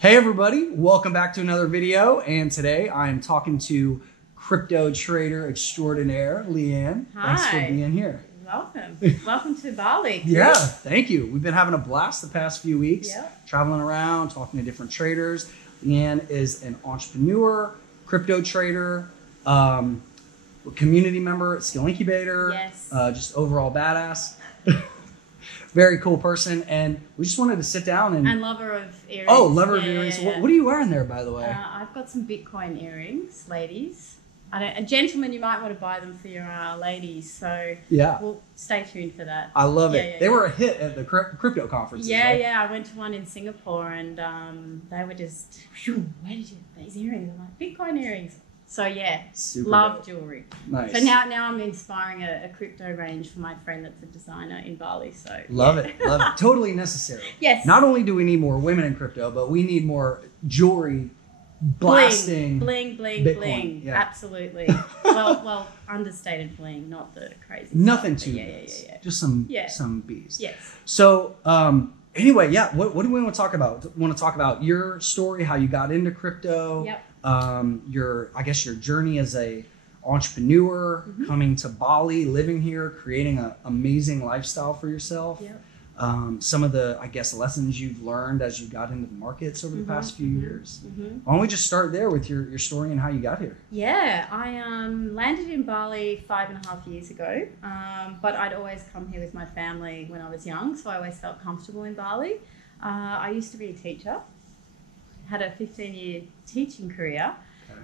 Hey everybody, welcome back to another video, and today I am talking to crypto trader extraordinaire, Leanne. Hi. Thanks for being here. Welcome. Welcome to Bali. Yeah, thank you. We've been having a blast the past few weeks, Yep. traveling around, talking to different traders. Leanne is an entrepreneur, crypto trader, community member at Skill Incubator, Yes. just overall badass. Very cool person, and we just wanted to sit down And lover of earrings. Oh, lover of Yeah, earrings. yeah, yeah. What are you wearing there, by the way? I've got some Bitcoin earrings, ladies. A gentleman, you might want to buy them for your ladies. So Yeah. we'll stay tuned for that. I love it. Yeah, They yeah. were a hit at the crypto conferences. Yeah, right? yeah. I went to one in Singapore, and they were just, whew, where did you get these earrings? I'm like, Bitcoin earrings. So yeah, Super love dope. jewelry. Nice. So now I'm inspiring a crypto range for my friend that's a designer in Bali. So Love it. Love it. Totally necessary. Yes. Not only do we need more women in crypto, but we need more jewelry blasting. bling, Bitcoin, bling. yeah. Absolutely. well, understated bling, not the crazy. Nothing stuff, too but nice. yeah. Just some bees. Yes. So anyway, yeah. What do we want to talk about? Want to talk about your story, how you got into crypto? Yep. Your journey as a entrepreneur, coming to Bali, living here, creating an amazing lifestyle for yourself. Yep. Some of the, lessons you've learned as you got into the markets over the past few years. Why don't we just start there with your story and how you got here? Yeah, I landed in Bali 5.5 years ago, but I'd always come here with my family when I was young, so I always felt comfortable in Bali. I used to be a teacher, had a 15-year teaching career,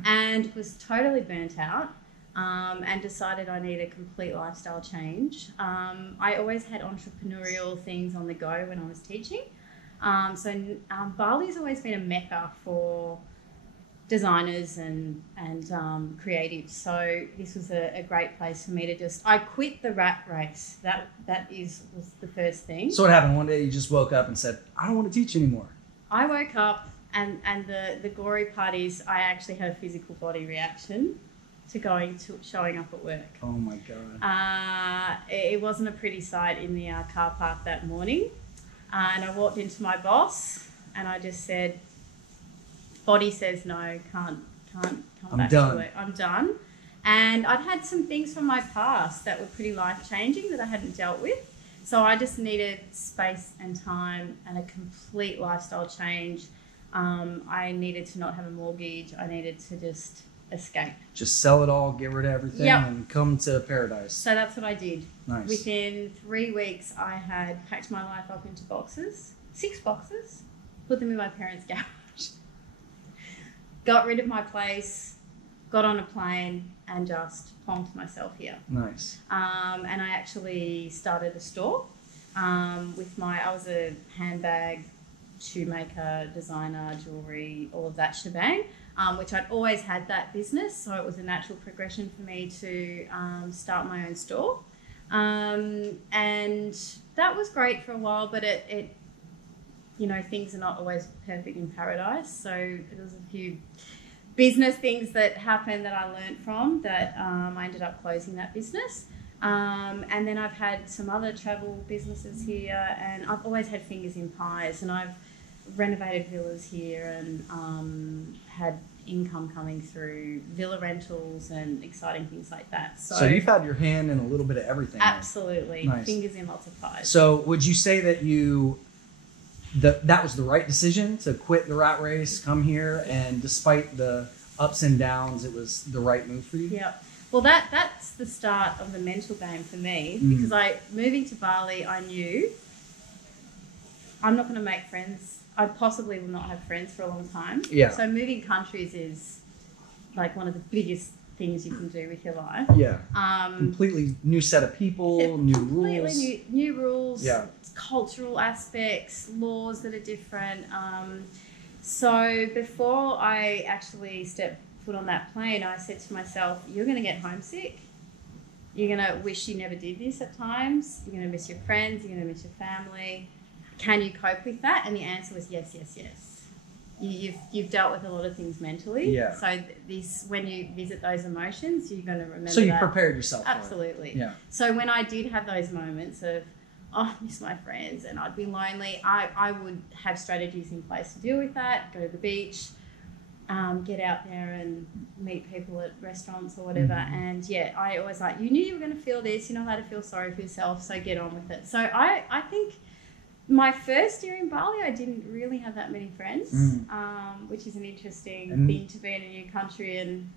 and was totally burnt out. And decided I need a complete lifestyle change. I always had entrepreneurial things on the go when I was teaching. Bali's always been a mecca for designers and creatives. So this was a great place for me to I quit the rat race. That was the first thing. So what happened? One day you just woke up and said, I don't want to teach anymore. I woke up and the gory parties, I actually had a physical body reaction to showing up at work. Oh my God. It wasn't a pretty sight in the car park that morning. And I walked into my boss and I just said, body says no, can't come back to work. I'm done. And I'd had some things from my past that were pretty life-changing that I hadn't dealt with. So I just needed space and time and a complete lifestyle change. I needed to not have a mortgage. I needed to just escape. Just sell it all, get rid of everything, and come to paradise. So that's what I did. Nice. Within 3 weeks, I had packed my life up into boxes, 6 boxes, put them in my parents' garage, got rid of my place, got on a plane, and just plonked myself here. Nice. And I actually started a store I was a handbag shoemaker, designer, jewelry, all of that shebang. Which I'd always had that business, so it was a natural progression for me to start my own store. And that was great for a while, but it things are not always perfect in paradise. So there was a few business things that happened that I learned from that I ended up closing that business. And then I've had some other travel businesses here, and I've always had fingers in pies, and I've renovated villas here and had income coming through villa rentals and exciting things like that. So you've had your hand in a little bit of everything. Absolutely. Nice. Fingers in lots of pies. So would you say that that was the right decision to quit the rat race, come here, and despite the ups and downs, it was the right move for you? Yeah. Well, that's the start of the mental game for me, because moving to Bali, I knew I'm not going to make friends. I possibly will not have friends for a long time. Yeah. So moving countries is like one of the biggest things you can do with your life. Yeah. Completely new set of people, new rules. Completely new rules. Yeah. Cultural aspects, laws that are different. So before I actually stepped foot on that plane, I said to myself, you're going to get homesick. You're going to wish you never did this at times. You're going to miss your friends. You're going to miss your family. Can you cope with that? And the answer was yes. You've dealt with a lot of things mentally. Yeah. So when you visit those emotions, you're going to remember. So you that. prepared yourself. Absolutely. For it. Yeah. So when I did have those moments of, oh, I miss my friends, and I'd be lonely, I would have strategies in place to deal with that. Go to the beach, get out there and meet people at restaurants or whatever. And yeah, I always like, you knew you were going to feel this, you're not allowed to feel sorry for yourself, so get on with it. So I think my first year in Bali, I didn't really have that many friends, which is an interesting thing to be in a new country and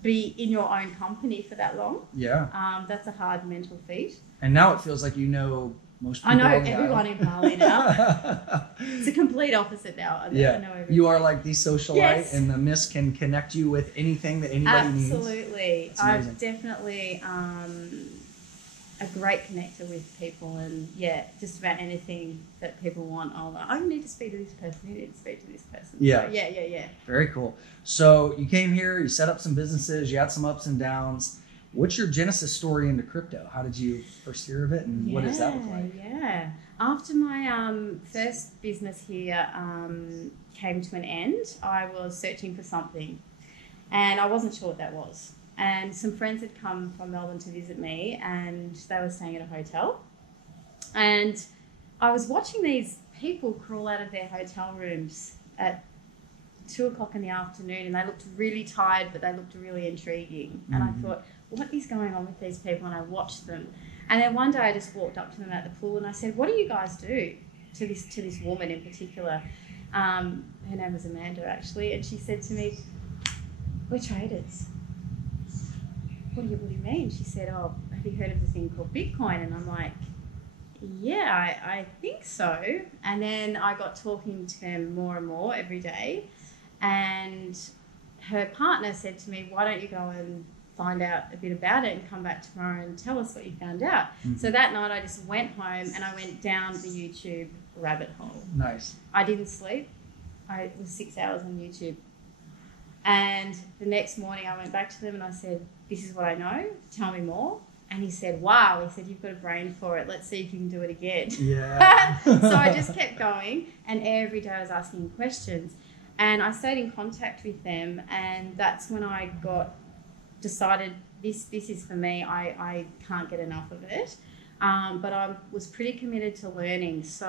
be in your own company for that long. Yeah. That's a hard mental feat. And now it feels like you know most people. I know everyone in Bali now. It's a complete opposite now. I know everyone. You are like the socialite, yes. and the Miss can connect you with anything that anybody needs. Absolutely. I'm definitely a great connector with people, and yeah, just about anything that people want. I need to speak to this person. You need to speak to this person. Yeah. So, yeah. Very cool. So you came here, you set up some businesses, you had some ups and downs. What's your genesis story into crypto? How did you first hear of it, and what does that look like? Yeah. After my first business here came to an end, I was searching for something, and I wasn't sure what that was. And some friends had come from Melbourne to visit me, and they were staying at a hotel. And I was watching these people crawl out of their hotel rooms at 2:00 in the afternoon, and they looked really tired, but they looked really intriguing. And I thought, what is going on with these people? And I watched them. And then one day I just walked up to them at the pool and I said, what do you guys do to this woman in particular? Her name was Amanda, actually. And she said to me, we're traders. What do you mean? She said, oh, have you heard of the thing called Bitcoin? And I'm like, yeah, I think so. And then I got talking to them more and more every day. And her partner said to me, why don't you go and find out a bit about it and come back tomorrow and tell us what you found out. So that night I just went home and I went down the YouTube rabbit hole. Nice. I didn't sleep. It was 6 hours on YouTube. And the next morning I went back to them and I said, this is what I know, tell me more. And he said, wow, he said, you've got a brain for it. Let's see if you can do it again. Yeah. So I just kept going, and every day I was asking questions. And I stayed in contact with them, and that's when I decided this is for me. I can't get enough of it. But I was pretty committed to learning. So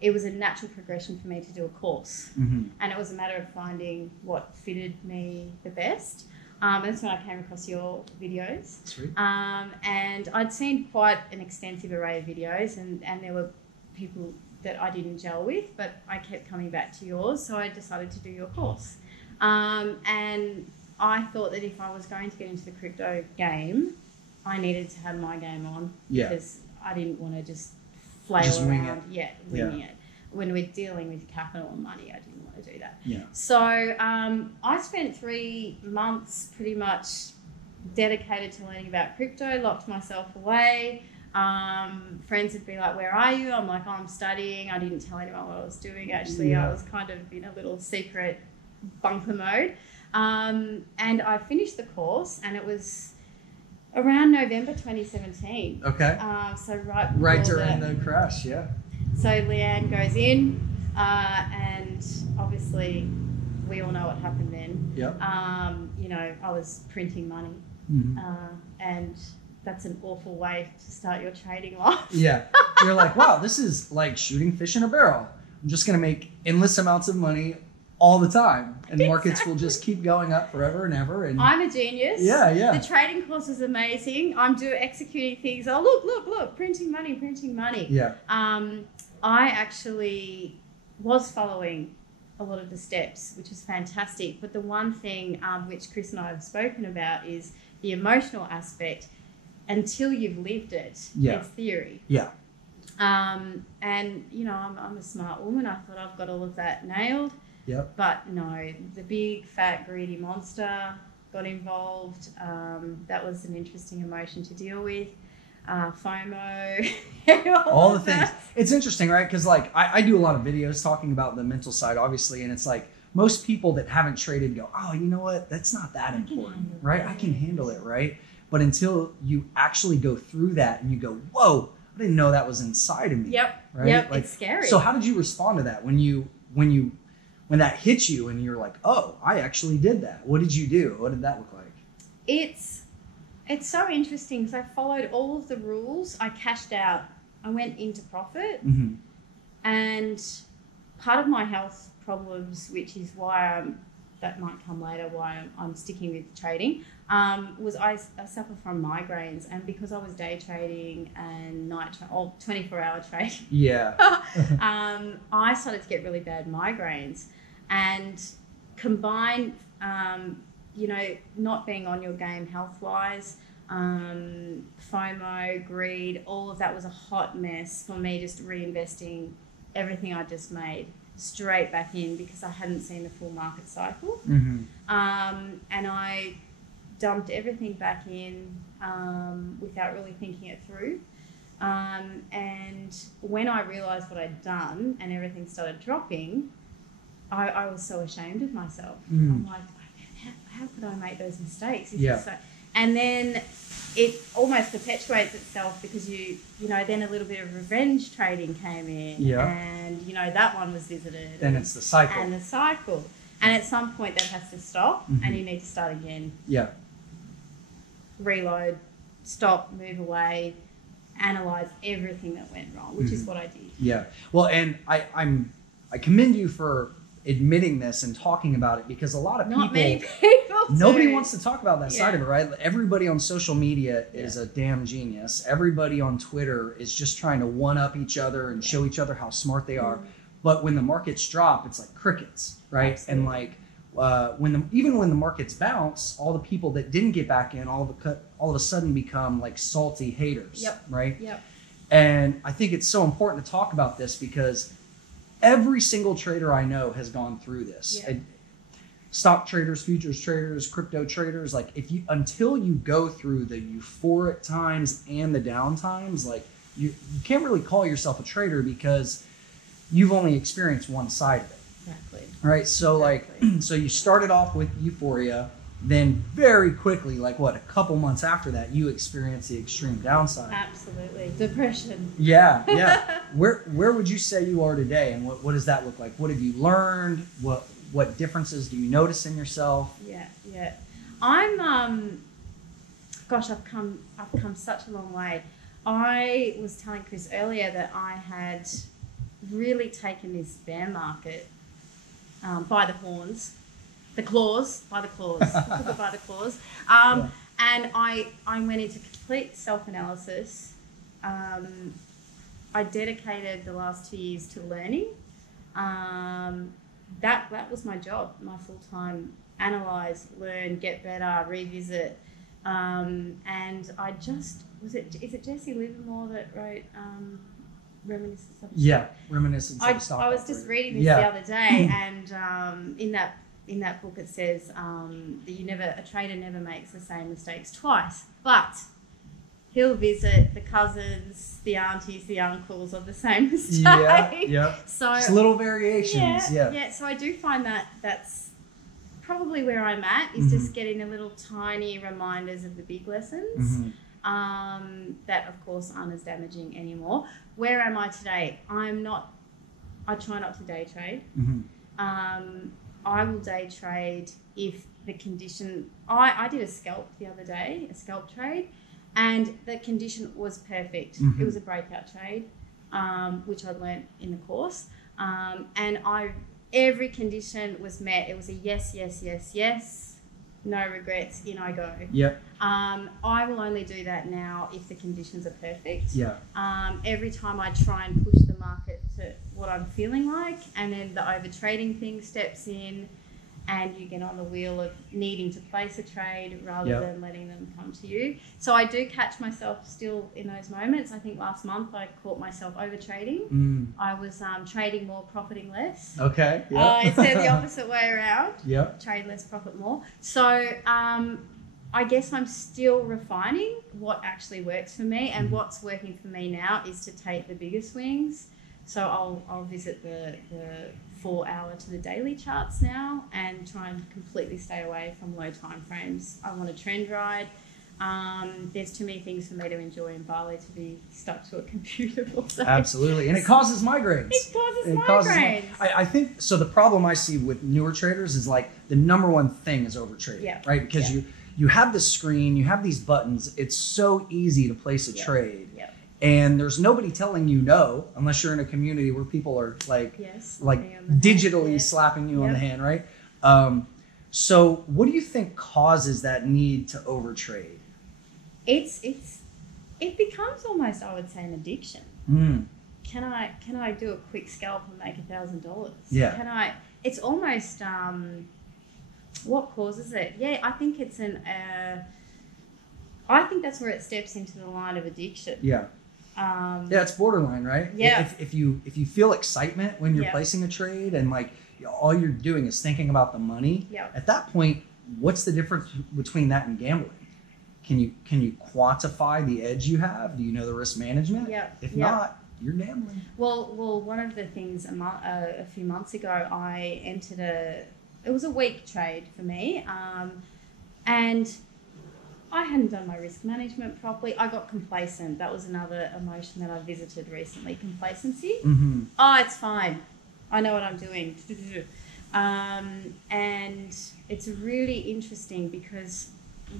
it was a natural progression for me to do a course. And it was a matter of finding what fitted me the best. And that's when I came across your videos. Sweet. And I'd seen quite an extensive array of videos, and there were people that I didn't gel with, but I kept coming back to yours, so I decided to do your course. And I thought that if I was going to get into the crypto game, I needed to have my game on, because I didn't want to just flail around. Winging it. When we're dealing with capital and money, I didn't want to do that. So I spent 3 months pretty much dedicated to learning about crypto, locked myself away. Friends would be like, where are you? I'm like, oh, I'm studying. I didn't tell anyone what I was doing, actually. I was kind of in a little secret bunker mode. And I finished the course, and it was around November 2017. Okay. So right during the crash, So Leanne goes in, and obviously we all know what happened then. I was printing money, and that's an awful way to start your trading life. You're like, wow, this is like shooting fish in a barrel. I'm just going to make endless amounts of money all the time, and markets will just keep going up forever and ever. And I'm a genius. The trading course is amazing. I'm executing things. Oh, look, printing money. I actually was following a lot of the steps, which is fantastic. But the one thing which Chris and I have spoken about is the emotional aspect. Until you've lived it, it's theory. And, I'm a smart woman. I thought I've got all of that nailed. But no, the big, fat, greedy monster got involved. That was an interesting emotion to deal with. FOMO, all the things. It's interesting, right? Because like I do a lot of videos talking about the mental side, obviously, and it's like most people that haven't traded go, oh, you know what? That's not that important, right? I can handle it, right? But until you actually go through that and you go, whoa, I didn't know that was inside of me. Right? Like, it's scary. So how did you respond to that when that hit you and you're like, oh, I actually did that? What did you do? What did that look like? It's so interesting because I followed all of the rules. I cashed out. I went into profit. And part of my health problems, which is why that might come later, why I'm sticking with trading, was I suffer from migraines. And because I was day trading and 24-hour trading, I started to get really bad migraines. And combined, not being on your game health-wise, FOMO, greed, all of that was a hot mess for me, just reinvesting everything I just made straight back in because I hadn't seen the full market cycle. And I dumped everything back in without really thinking it through. And when I realised what I'd done and everything started dropping, I was so ashamed of myself. I'm like, how could I make those mistakes? And then it almost perpetuates itself because then a little bit of revenge trading came in, and that one was visited. Then it's the cycle. And at some point that has to stop, and you need to start again. Reload, stop, move away, analyze everything that went wrong, which is what I did. Well, and I commend you for admitting this and talking about it, because a lot of nobody wants to talk about that side of it, right? Everybody on social media is a damn genius. Everybody on Twitter is just trying to one up each other and show each other how smart they are. But when the markets drop, it's like crickets, right? Absolutely. And even when the markets bounce, all the people that didn't get back in all of a sudden become like salty haters, right? And I think it's so important to talk about this because every single trader I know has gone through this. Stock traders, futures traders, crypto traders, like until you go through the euphoric times and the down times, like you can't really call yourself a trader because you've only experienced one side of it. Exactly. Right. So so you started off with euphoria, then very quickly, like a couple months after that, you experienced the extreme downside. Absolutely. Depression. Where would you say you are today, and what does that look like? What have you learned? What differences do you notice in yourself? I'm gosh, I've come such a long way. I was telling Chris earlier that I had really taken this bear market by the horns. By the claws. And I went into complete self-analysis. I dedicated the last 2 years to learning. That was my job, my full-time: analyze, learn, get better, revisit. And I just is it Jesse Livermore that wrote Reminiscence of a Stock? Reminiscence of a Stock. I was just reading this the other day, and in that book it says that a trader never makes the same mistakes twice, but he'll visit the cousins, the aunties, the uncles of the same mistake. So it's little variations. So I do find that that's probably where I'm at, is just getting the little tiny reminders of the big lessons that of course aren't as damaging anymore. Where am I today? I try not to day trade. I will day trade if the condition... I did a scalp the other day, a scalp trade, and the condition was perfect. It was a breakout trade, which I learnt in the course. And every condition was met. It was a yes, no regrets, in I go. I will only do that now if the conditions are perfect. Every time I try and push the market to what I'm feeling like, and then the over trading thing steps in, and you get on the wheel of needing to place a trade rather than letting them come to you. So I do catch myself still in those moments. I think last month I caught myself over trading. I was trading more, profiting less. Okay. Instead of the opposite way around. Trade less, profit more. So I guess I'm still refining what actually works for me, and what's working for me now is to take the bigger swings. So I'll visit the 4 hour to the daily charts now and try and completely stay away from low time frames. I want a trend ride. There's too many things for me to enjoy in Bali to be stuck to a computer all day. Absolutely. And it causes migraines. I think, so the problem I see with newer traders is like the number one thing is over trading, right? Because you have the screen, you have these buttons. It's so easy to place a trade. Yep. And there's nobody telling you no, unless you're in a community where people are like digitally slapping you on the hand, right? So what do you think causes that need to overtrade? It becomes almost, I would say, an addiction. Can I do a quick scalp and make $1,000? Yeah. It's almost what causes it? Yeah, I think it's I think that's where it steps into the line of addiction. Yeah. It's borderline, right? Yeah. If you feel excitement when you're placing a trade and like all you're doing is thinking about the money, at that point, what's the difference between that and gambling? Can you quantify the edge you have? Do you know the risk management? If not, you're gambling. Well, one of the things a few months ago, I entered it was a week trade for me, and I hadn't done my risk management properly. I got complacent. That was another emotion that I visited recently, complacency. Oh, it's fine. I know what I'm doing. And it's really interesting because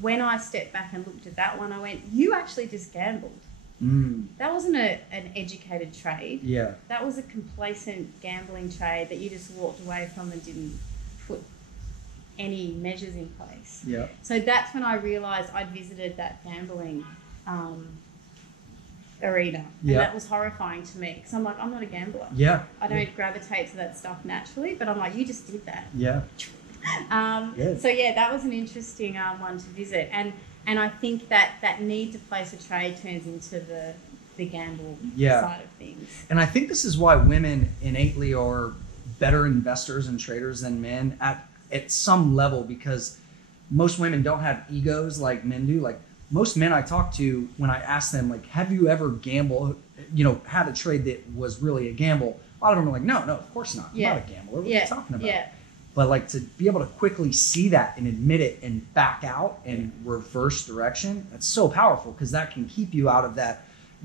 when I stepped back and looked at that one, I went, you actually just gambled. That wasn't an educated trade. Yeah. That was a complacent gambling trade that you just walked away from and didn't put any measures in place. Yeah. So that's when I realized I'd visited that gambling arena. And that was horrifying to me because I'm like, I'm not a gambler. Yeah. I don't gravitate to that stuff naturally, but I'm like, you just did that. Yeah. So yeah, that was an interesting one to visit. And I think that need to place a trade turns into the gamble side of things. And I think this is why women innately are better investors and traders than men at some level, because most women don't have egos like men do. Like most men I talk to, when I ask them, like, have you ever gambled, had a trade that was really a gamble? A lot of them are like, no, of course not. I'm not a gambler. What are you talking about? Yeah. But like to be able to quickly see that and admit it and back out and reverse direction, that's so powerful because that can keep you out of that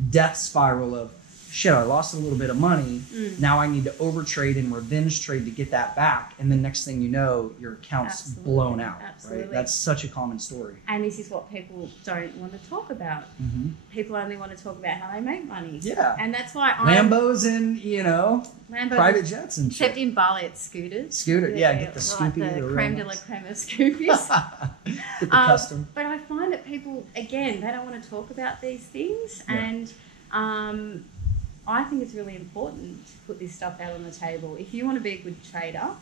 death spiral of, shit, I lost a little bit of money. Now I need to overtrade and revenge trade to get that back. And then next thing you know, your account's blown out. Right? That's such a common story. And this is what people don't want to talk about. People only want to talk about how they make money. Yeah. And that's why Lambos and, private jets and shit. Except in Bali, it's scooters. Get the Scoopy. The creme de la creme of Scoopies. Get the custom. But I find that people, again, they don't want to talk about these things. Yeah. And I think it's really important to put this stuff out on the table. If you want to be a good trader,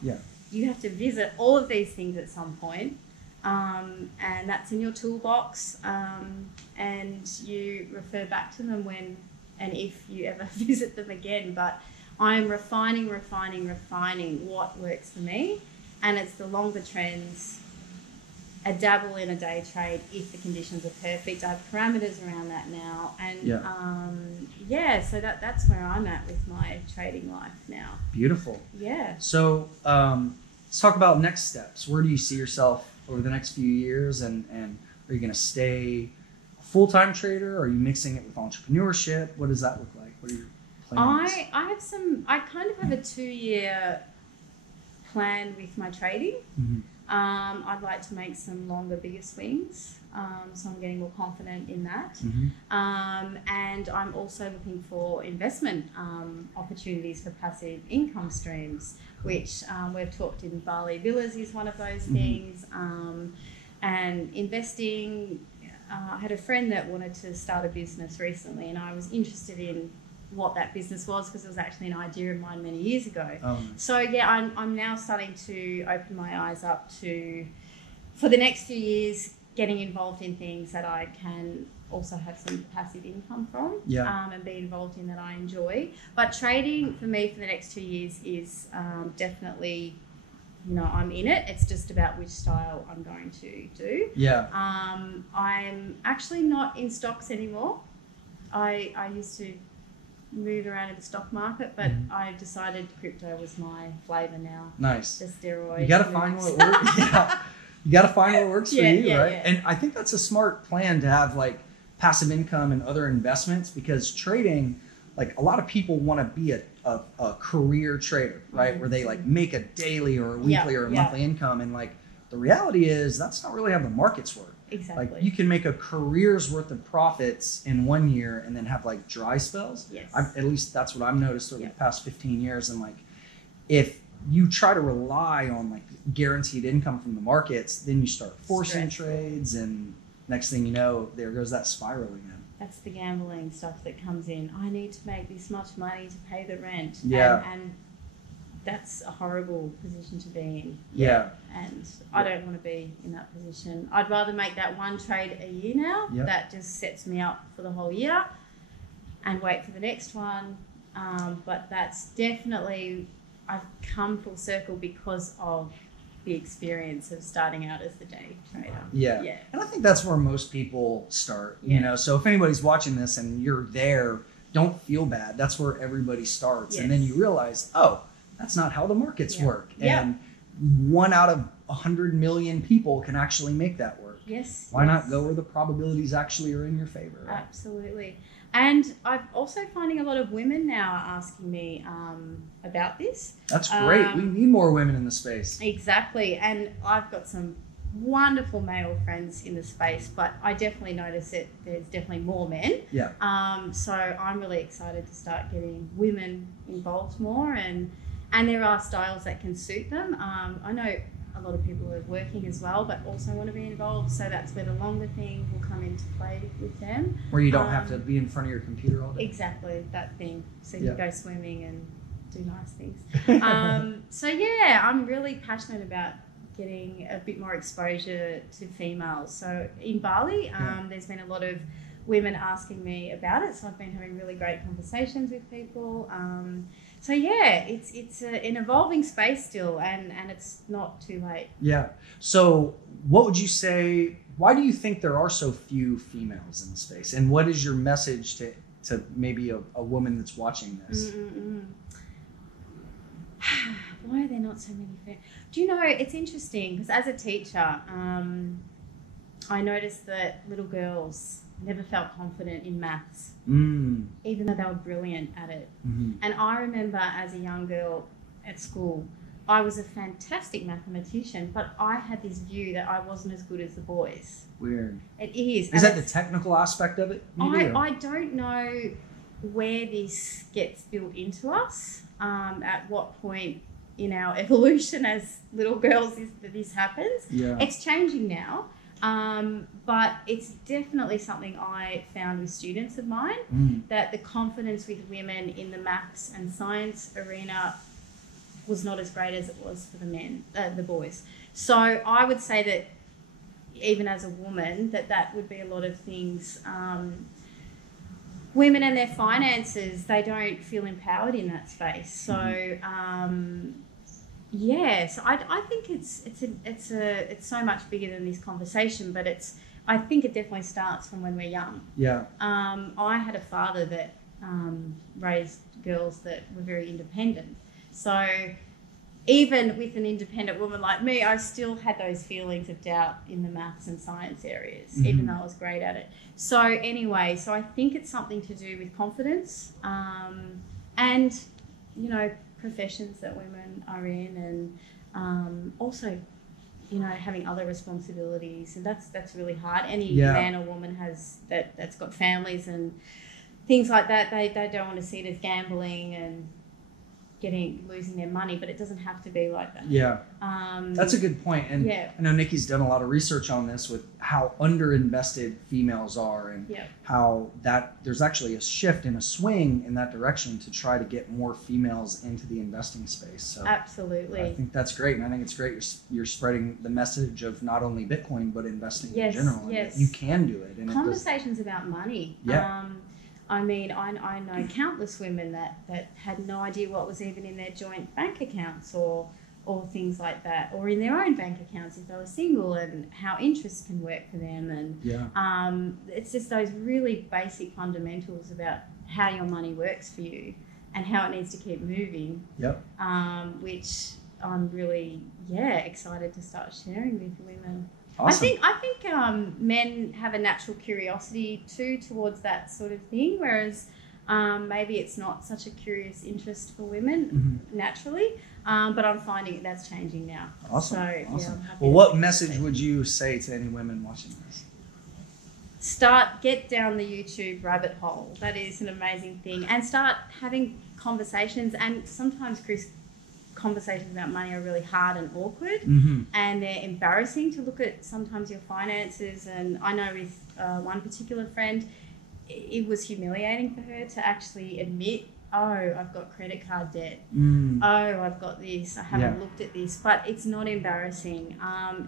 you have to visit all of these things at some point, and that's in your toolbox, and you refer back to them when and if you ever visit them again. But I'm refining what works for me, and it's the longer trends. A dabble in a day trade if the conditions are perfect. I have parameters around that now, and so that's where I'm at with my trading life now. Beautiful. Yeah. So let's talk about next steps. Where do you see yourself over the next few years, and are you going to stay a full-time trader? Are you mixing it with entrepreneurship? What does that look like? What are your plans? I kind of have a 2-year plan with my trading. I'd like to make some longer, bigger swings, so I'm getting more confident in that. And I'm also looking for investment opportunities for passive income streams, which we've talked in Bali. Villas is one of those things. And investing, I had a friend that wanted to start a business recently, and I was interested in what that business was because it was actually an idea of mine many years ago. So yeah, I'm now starting to open my eyes up to, for the next few years, getting involved in things that I can also have some passive income from, and be involved in that I enjoy. But trading for me for the next 2 years is definitely, I'm in it. It's just about which style I'm going to do. I'm actually not in stocks anymore. I used to move around in the stock market, but I decided crypto was my flavor now. Nice. The steroid. You got to find what works. You got to find what works for you, right? Yeah. And I think that's a smart plan to have like passive income and other investments, because trading, like a lot of people want to be a career trader, right? Where they like make a daily or a weekly or a monthly income, and like the reality is that's not really how the markets work. Exactly. Like you can make a career's worth of profits in 1 year and then have like dry spells. Yes. At least that's what I've noticed over the past 15 years. And like, if you try to rely on like guaranteed income from the markets, then you start forcing trades, and next thing you know, there goes that spiral again. That's the gambling stuff that comes in. I need to make this much money to pay the rent. Yeah. And that's a horrible position to be in. Yeah. And I don't want to be in that position. I'd rather make that one trade a year now. Yep. That just sets me up for the whole year and wait for the next one. But that's definitely, I've come full circle because of the experience of starting out as the day trader. Yeah. And I think that's where most people start, you know. So if anybody's watching this and you're there, don't feel bad. That's where everybody starts. And then you realize, oh, that's not how the markets work. And 1 out of 100 million people can actually make that work. Yes. Why not go where the probabilities actually are in your favor? Right? Absolutely. And I'm also finding a lot of women now are asking me about this. That's great. We need more women in the space. Exactly. And I've got some wonderful male friends in the space, but I definitely notice that there's definitely more men. Yeah. So I'm really excited to start getting women involved more, and there are styles that can suit them. I know a lot of people are working as well, but also want to be involved. So that's where the longer thing will come into play with them. Where you don't have to be in front of your computer all day. Exactly, that thing. So you go swimming and do nice things. So yeah, I'm really passionate about getting a bit more exposure to females. So in Bali, there's been a lot of women asking me about it. So I've been having really great conversations with people. So yeah, it's an evolving space still, and it's not too late. Yeah. So what would you say, why do you think there are so few females in the space? And what is your message to maybe a woman that's watching this? Why are there not so many females? Do you know, it's interesting because as a teacher, I noticed that little girls never felt confident in maths, even though they were brilliant at it. And I remember as a young girl at school, I was a fantastic mathematician, but I had this view that I wasn't as good as the boys. Weird. It is. Is that the technical aspect of it? I don't know where this gets built into us, at what point in our evolution as little girls this happens. Yeah. It's changing now. But it's definitely something I found with students of mine, that the confidence with women in the maths and science arena was not as great as it was for the boys. So I would say that even as a woman, that would be a lot of things. Women and their finances, they don't feel empowered in that space. So, so I think it's so much bigger than this conversation, but I think it definitely starts from when we're young. Yeah. I had a father that raised girls that were very independent. So even with an independent woman like me, I still had those feelings of doubt in the maths and science areas, even though I was great at it. So anyway, so I think it's something to do with confidence, and, you know, professions that women are in, and also, you know, having other responsibilities, and that's really hard. Any man or woman that's got families and things like that, they don't want to see it as gambling and losing their money, but it doesn't have to be like that. Yeah. That's a good point. And I know Nikki's done a lot of research on this with how underinvested females are, and how that there's actually a shift and a swing in that direction to try to get more females into the investing space. So absolutely. I think that's great. And I think it's great you're spreading the message of not only Bitcoin, but investing in general. Yes. And that you can do it. And conversations about money. Yeah. I mean, I know countless women that had no idea what was even in their joint bank accounts or things like that, or in their own bank accounts if they were single, and how interest can work for them. And it's just those really basic fundamentals about how your money works for you and how it needs to keep moving, which I'm really, excited to start sharing with women. Awesome. I think men have a natural curiosity too towards that sort of thing, whereas maybe it's not such a curious interest for women naturally. But I'm finding that's changing now. Awesome. So, awesome. Yeah, I'm happy Well, to what see that message change. would you say to any women watching this? Get down the YouTube rabbit hole. That is an amazing thing. And start having conversations. And sometimes, Chris, conversations about money are really hard and awkward, and they're embarrassing to look at sometimes your finances. And I know with one particular friend, it was humiliating for her to actually admit, oh, I've got credit card debt. Oh, I've got this. I haven't looked at this. But it's not embarrassing.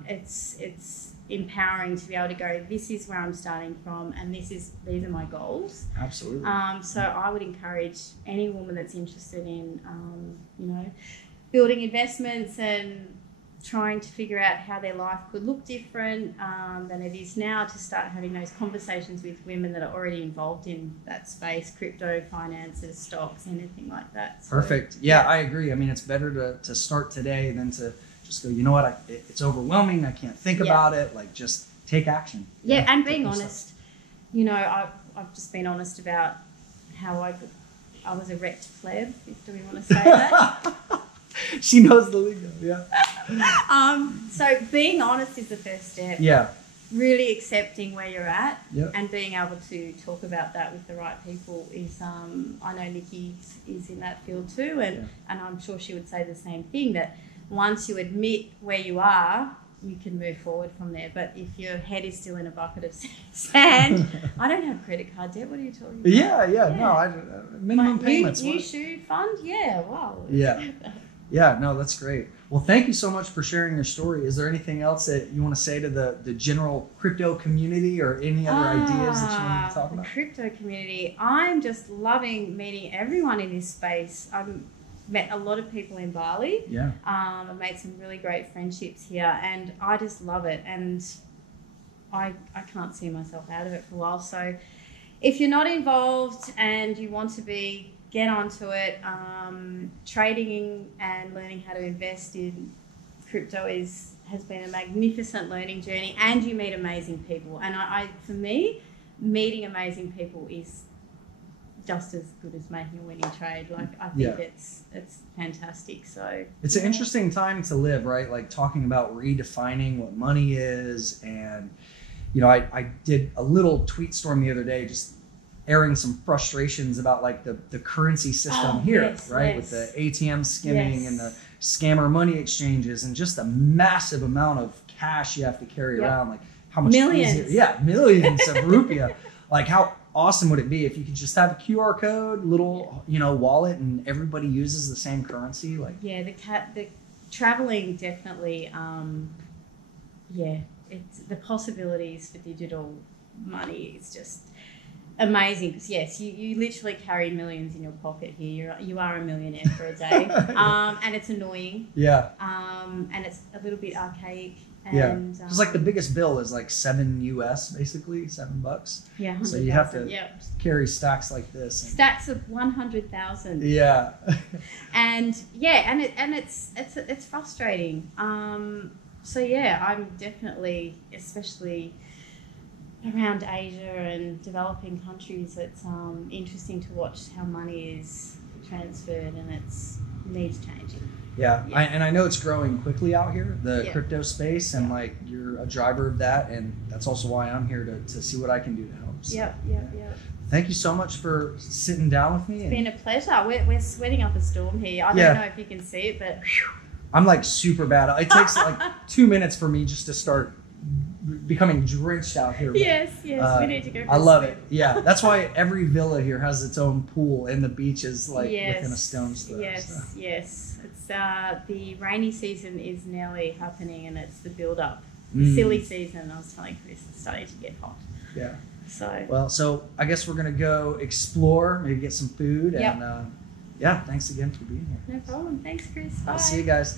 It's empowering to be able to go, this is where I'm starting from, and these are my goals. Absolutely. So I would encourage any woman that's interested in, building investments and trying to figure out how their life could look different than it is now, to start having those conversations with women that are already involved in that space, crypto, finances, stocks, anything like that. So, Perfect. Yeah, I agree. I mean, it's better to start today than to just go, you know what, it's overwhelming. I can't think about it. Like, just take action. Yeah, and being honest. I've just been honest about how I was a wrecked pleb, do we want to say that? She knows the lingo, yeah. So being honest is the first step. Yeah. Really accepting where you're at, Yep. and being able to talk about that with the right people is, I know Nikki is in that field too, and I'm sure she would say the same thing, that once you admit where you are, you can move forward from there. But if your head is still in a bucket of sand, I don't have credit card debt. What are you talking about? Yeah. No, minimum payments. New shoe fund? Yeah, wow. Yeah. Yeah, no, that's great. Well, thank you so much for sharing your story. Is there anything else that you want to say to the general crypto community, or any other ideas that you want to talk about? The crypto community. I'm just loving meeting everyone in this space. I've met a lot of people in Bali. Yeah. I've made some really great friendships here, and I just love it. And I can't see myself out of it for a while. So if you're not involved and you want to be, get onto it. Trading and learning how to invest in crypto has been a magnificent learning journey, and you meet amazing people. And for me, meeting amazing people is just as good as making a winning trade. Like, I think it's fantastic. So it's an interesting time to live, right? Like, talking about redefining what money is. And I did a little tweet storm the other day, just airing some frustrations about like the currency system here, right? With the ATM skimming and the scammer money exchanges, and just the massive amount of cash you have to carry around. Like, how much millions. Millions of rupiah. Like, how awesome would it be if you could just have a QR code, little wallet, and everybody uses the same currency? Like, the traveling definitely. It's the possibilities for digital money is just amazing, because yes, you literally carry millions in your pocket here. You are a millionaire for a day, and it's annoying. Yeah. And it's a little bit archaic. And, it's like the biggest bill is like $7 US, basically $7. Yeah. So you have to carry stacks like this. Stacks of 100,000. Yeah. and it's frustrating. So yeah, I'm definitely, especially around Asia and developing countries, it's interesting to watch how money is transferred, and it's needs changing. Yeah. I know it's growing quickly out here, the crypto space, and like, you're a driver of that, and that's also why I'm here to see what I can do to help. So, Yep. Thank you so much for sitting down with me. It's been a pleasure. We're sweating up a storm here. I don't know if you can see it, but I'm like super bad. It takes like 2 minutes for me just to start becoming drenched out here. Yes, we need to go for I love it. Yeah, that's why every villa here has its own pool, and the beach is like within a stone's throw. Yes. It's the rainy season is nearly happening, and it's the build-up. The silly season, I was telling Chris, it's starting to get hot. Yeah. So I guess we're gonna go explore, maybe get some food, and thanks again for being here. No problem. Thanks, Chris. Bye. I'll see you guys.